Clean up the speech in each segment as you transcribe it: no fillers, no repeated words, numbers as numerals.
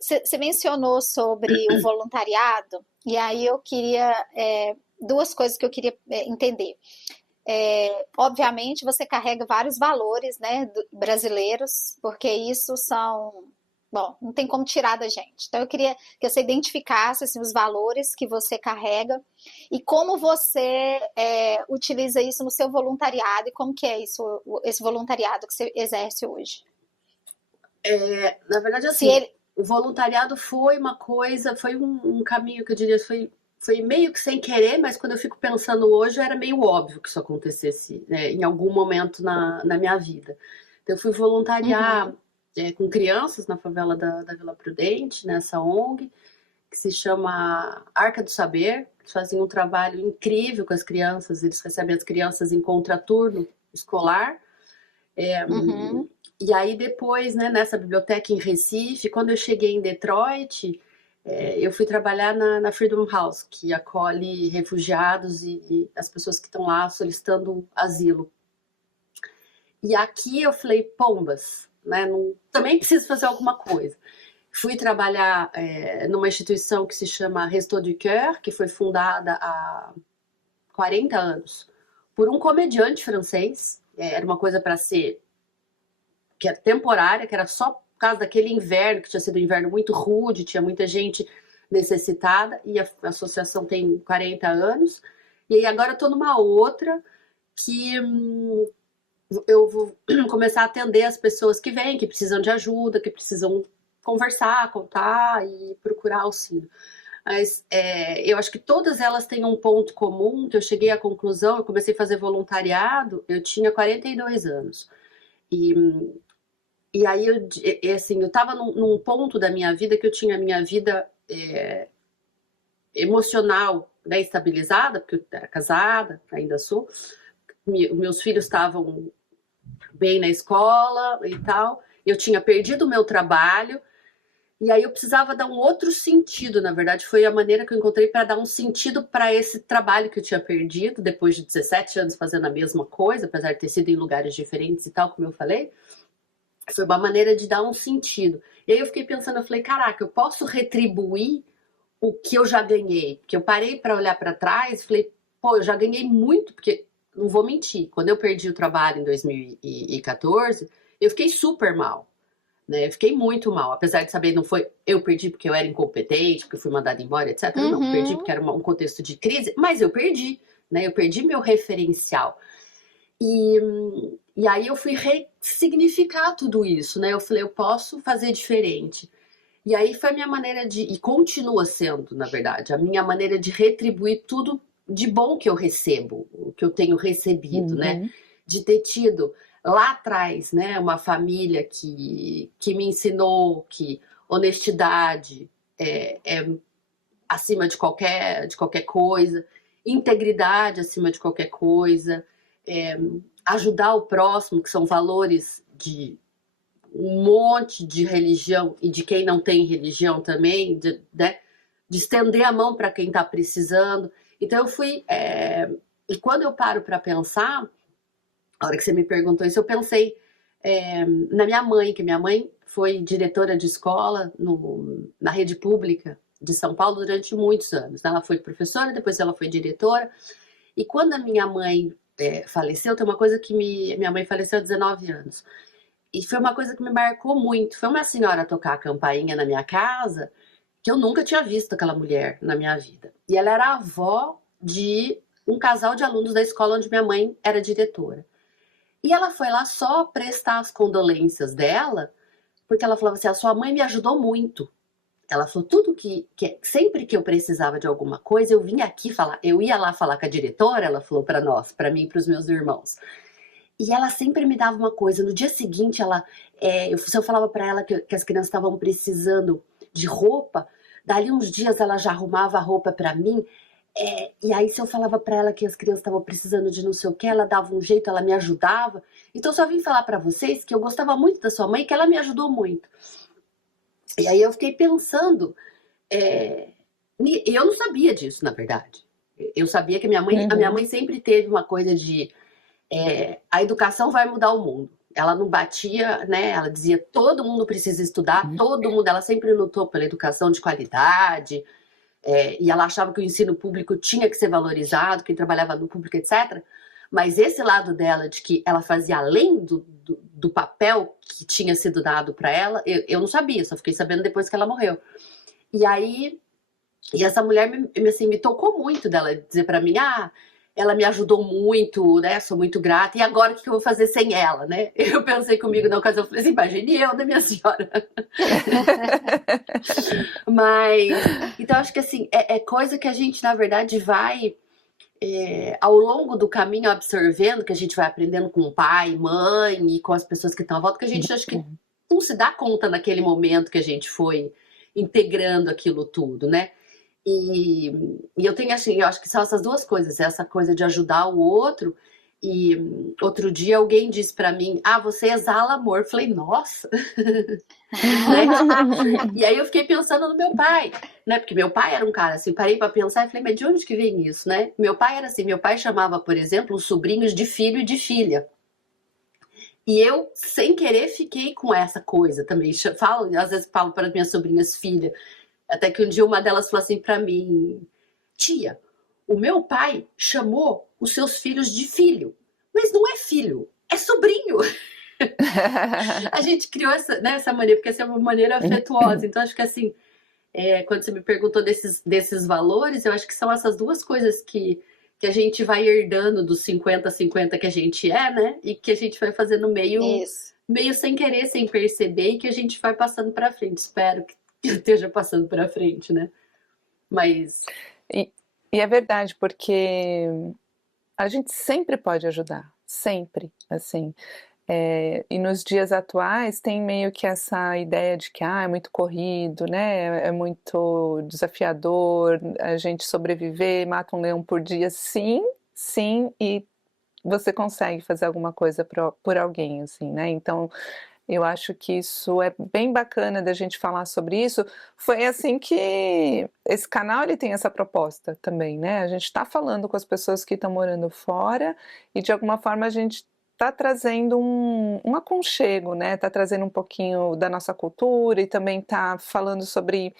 Você mencionou sobre o voluntariado, e aí eu queria, duas coisas que eu queria entender. Obviamente, você carrega vários valores, né, brasileiros, porque isso são, bom, não tem como tirar da gente. Então, eu queria que você identificasse assim, os valores que você carrega e como você utiliza isso no seu voluntariado e como que é isso, esse voluntariado que você exerce hoje. Na verdade, Se assim, ele... o voluntariado foi uma coisa, foi um caminho que eu diria, foi meio que sem querer, mas quando eu fico pensando hoje, era meio óbvio que isso acontecesse, né, em algum momento na minha vida. Então, eu fui voluntariar Uhum, com crianças na favela da Vila Prudente, nessa ONG, que se chama Arca do Saber. Eles fazem um trabalho incrível com as crianças, eles recebem as crianças em contraturno escolar. uhum, E aí depois, né, nessa biblioteca em Recife, quando eu cheguei em Detroit, eu fui trabalhar na Freedom House, que acolhe refugiados e as pessoas que estão lá solicitando asilo. E aqui eu falei, pombas, né, também preciso fazer alguma coisa. Fui trabalhar numa instituição que se chama Restos du Cœur, que foi fundada há 40 anos por um comediante francês. Era uma coisa para ser que era temporária, que era só por causa daquele inverno, que tinha sido um inverno muito rude, tinha muita gente necessitada, e a associação tem 40 anos. E aí agora eu estou numa outra que eu vou começar a atender as pessoas que vêm, que precisam de ajuda, que precisam conversar, contar e procurar auxílio. Mas eu acho que todas elas têm um ponto comum, que eu cheguei à conclusão, eu comecei a fazer voluntariado, eu tinha 42 anos. E, e aí, assim, eu estava num ponto da minha vida que eu tinha a minha vida emocional, né, estabilizada, porque eu era casada, ainda sou. Meus filhos estavam bem na escola e tal. Eu tinha perdido o meu trabalho. E aí eu precisava dar um outro sentido, na verdade. Foi a maneira que eu encontrei para dar um sentido para esse trabalho que eu tinha perdido, depois de 17 anos fazendo a mesma coisa, apesar de ter sido em lugares diferentes e tal, como eu falei. Foi uma maneira de dar um sentido. E aí eu fiquei pensando, eu falei, caraca, eu posso retribuir o que eu já ganhei? Porque eu parei para olhar para trás e falei, pô, eu já ganhei muito, porque não vou mentir, quando eu perdi o trabalho em 2014, eu fiquei super mal. Né? Eu fiquei muito mal, apesar de saber, não foi eu perdi porque eu era incompetente, porque eu fui mandada embora, etc. Não, perdi uhum. porque era um contexto de crise, mas eu perdi, né? Eu perdi meu referencial. E aí eu fui ressignificar tudo isso, né? Eu falei, eu posso fazer diferente. E aí foi a minha maneira e continua sendo, na verdade, a minha maneira de retribuir tudo de bom que eu recebo, o que eu tenho recebido, né? Uhum. De ter tido lá atrás, né, uma família que me ensinou que honestidade é acima de qualquer coisa, integridade acima de qualquer coisa, ajudar o próximo, que são valores de um monte de religião e de quem não tem religião também, né, de estender a mão para quem está precisando. Então eu fui... e quando eu paro para pensar, a hora que você me perguntou isso, eu pensei na minha mãe, que minha mãe foi diretora de escola na rede pública de São Paulo durante muitos anos. Ela foi professora, depois ela foi diretora. E quando a minha mãe faleceu, tem uma coisa que minha mãe faleceu há 19 anos. E foi uma coisa que me marcou muito. Foi uma senhora tocar a campainha na minha casa, que eu nunca tinha visto aquela mulher na minha vida. E ela era avó de um casal de alunos da escola onde minha mãe era diretora. E ela foi lá só prestar as condolências dela, porque ela falava assim, a sua mãe me ajudou muito. Ela falou, tudo sempre que eu precisava de alguma coisa, eu vinha aqui falar, eu ia lá falar com a diretora, ela falou para nós, para mim e para os meus irmãos. E ela sempre me dava uma coisa, no dia seguinte, se eu falava para ela que as crianças estavam precisando de roupa, dali uns dias ela já arrumava a roupa para mim. E aí, se eu falava para ela que as crianças estavam precisando de não sei o que, ela dava um jeito, ela me ajudava. Então, só vim falar para vocês que eu gostava muito da sua mãe, que ela me ajudou muito. E aí eu fiquei pensando, eu não sabia disso, na verdade. Eu sabia que a minha mãe sempre teve uma coisa de a educação vai mudar o mundo. ela não batia, né? Ela dizia todo mundo precisa estudar, todo mundo. Ela sempre lutou pela educação de qualidade, e ela achava que o ensino público tinha que ser valorizado, quem trabalhava no público, etc. Mas esse lado dela, de que ela fazia além do papel que tinha sido dado para ela, eu não sabia, só fiquei sabendo depois que ela morreu. E aí, essa mulher assim, me tocou muito dela dizer para mim, ela me ajudou muito, né? Sou muito grata. E agora o que eu vou fazer sem ela, né? Eu pensei comigo na ocasião, eu falei assim, imagine eu, né, minha senhora? Mas, então acho que assim, é coisa que a gente, na verdade, vai ao longo do caminho absorvendo, que a gente vai aprendendo com o pai, mãe e com as pessoas que estão à volta, que a gente acho que não se dá conta naquele momento que a gente foi integrando aquilo tudo, né? E eu tenho assim, eu acho que são essas duas coisas, essa coisa de ajudar o outro. E outro dia alguém disse pra mim, você exala amor. Eu falei, nossa. Né? E aí eu fiquei pensando no meu pai, né? Porque meu pai era um cara assim, parei pra pensar e falei, mas de onde que vem isso, né? Meu pai era assim, meu pai chamava, por exemplo, os sobrinhos de filho e de filha. E eu, sem querer, fiquei com essa coisa também. Às vezes falo para minhas sobrinhas filha. Até que um dia uma delas falou assim pra mim, tia, o meu pai chamou os seus filhos de filho, mas não é filho, é sobrinho. A gente criou essa maneira, porque essa é uma maneira afetuosa. Então acho que assim, quando você me perguntou desses valores, eu acho que são essas duas coisas que a gente vai herdando dos 50-50 que a gente né? E que a gente vai fazendo meio sem querer, sem perceber, e que a gente vai passando pra frente. Espero que eu esteja passando para frente, né? Mas... E é verdade, porque a gente sempre pode ajudar, sempre, assim. E nos dias atuais tem meio que essa ideia de que é muito corrido, né? É muito desafiador a gente sobreviver, mata um leão por dia, sim, e você consegue fazer alguma coisa por alguém, assim, né? Então, eu acho que isso é bem bacana da gente falar sobre isso. Foi assim que esse canal ele tem essa proposta também, né? A gente está falando com as pessoas que estão morando fora e de alguma forma a gente está trazendo um aconchego, né? Está trazendo um pouquinho da nossa cultura e também está falando sobre...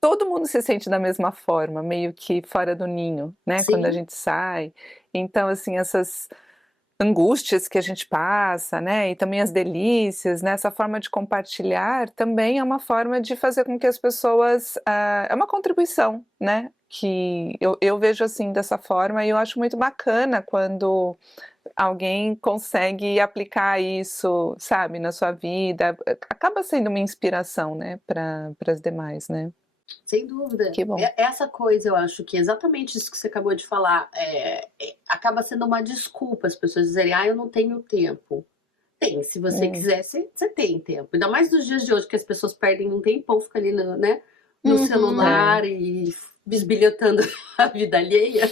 Todo mundo se sente da mesma forma, meio que fora do ninho, né? Sim. Quando a gente sai. Então, assim, essas angústias que a gente passa, né, e também as delícias, né, essa forma de compartilhar também é uma forma de fazer com que as pessoas, é uma contribuição, né, que eu vejo assim dessa forma e eu acho muito bacana quando alguém consegue aplicar isso, sabe, na sua vida, acaba sendo uma inspiração, né, para as demais, né. Sem dúvida. Que bom. Essa coisa, eu acho que exatamente isso que você acabou de falar, acaba sendo uma desculpa as pessoas dizerem, eu não tenho tempo. Tem, se você quiser, você tem tempo. Ainda mais nos dias de hoje, que as pessoas perdem um tempão, ficam ali no celular e bisbilhotando a vida alheia.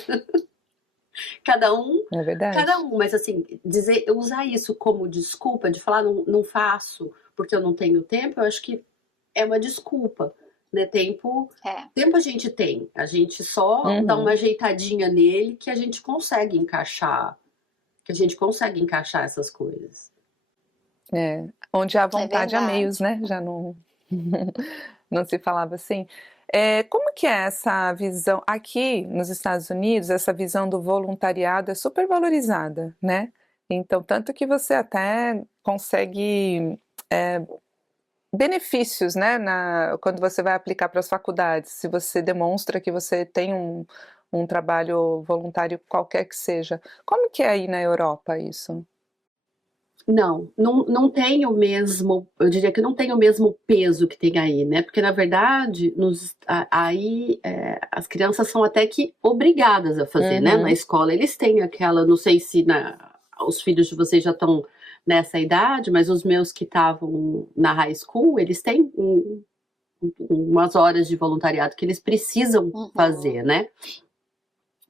Cada um, é verdade. Cada um, mas assim, usar isso como desculpa, de falar não faço porque eu não tenho tempo, eu acho que é uma desculpa. Né? Tempo a gente tem, a gente só dá uma ajeitadinha nele que a gente consegue encaixar, essas coisas. Onde há vontade há meios, né? Já não se falava assim. Como que é essa visão? Aqui nos Estados Unidos, essa visão do voluntariado é super valorizada, né? Então, tanto que você até consegue... benefícios, né, quando você vai aplicar para as faculdades, se você demonstra que você tem um trabalho voluntário qualquer que seja. Como que é aí na Europa isso? Não tem o mesmo, eu diria que não tem o mesmo peso que tem aí, né? Porque na verdade, aí as crianças são até que obrigadas a fazer, né? Na escola eles têm aquela, não sei se os filhos de vocês já estão nessa idade, mas os meus que estavam na high school, eles têm umas horas de voluntariado que eles precisam fazer, né?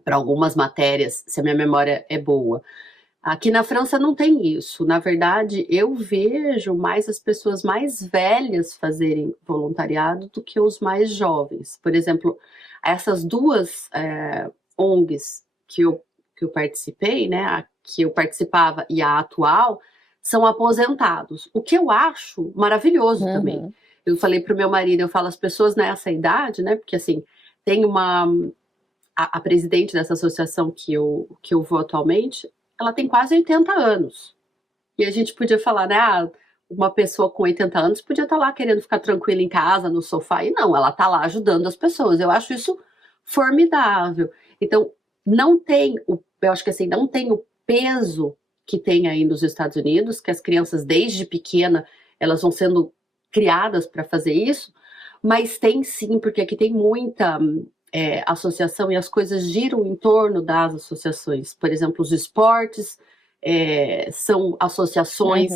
Para algumas matérias, se a minha memória é boa. Aqui na França não tem isso. Na verdade, eu vejo mais as pessoas mais velhas fazerem voluntariado do que os mais jovens. Por exemplo, essas duas ONGs que eu participei, né? A que eu participava e a atual, são aposentados, o que eu acho maravilhoso também. Eu falei pro meu marido, eu falo, as pessoas nessa idade, né, porque assim, tem a presidente dessa associação que eu vou atualmente, ela tem quase 80 anos. E a gente podia falar, né, uma pessoa com 80 anos podia estar lá querendo ficar tranquila em casa, no sofá, e não, ela está lá ajudando as pessoas. Eu acho isso formidável. Então, eu acho que assim, não tem o peso que tem aí nos Estados Unidos, que as crianças desde pequena, elas vão sendo criadas para fazer isso, mas tem sim, porque aqui tem muita associação e as coisas giram em torno das associações. Por exemplo, os esportes são associações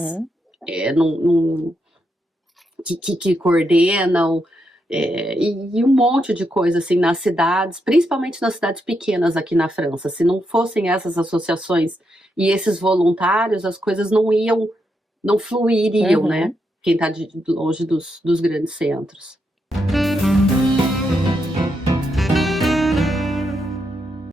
que coordenam, e um monte de coisa assim nas cidades, principalmente nas cidades pequenas aqui na França. Se não fossem essas associações e esses voluntários, as coisas não fluiriam, né? Quem está longe dos grandes centros.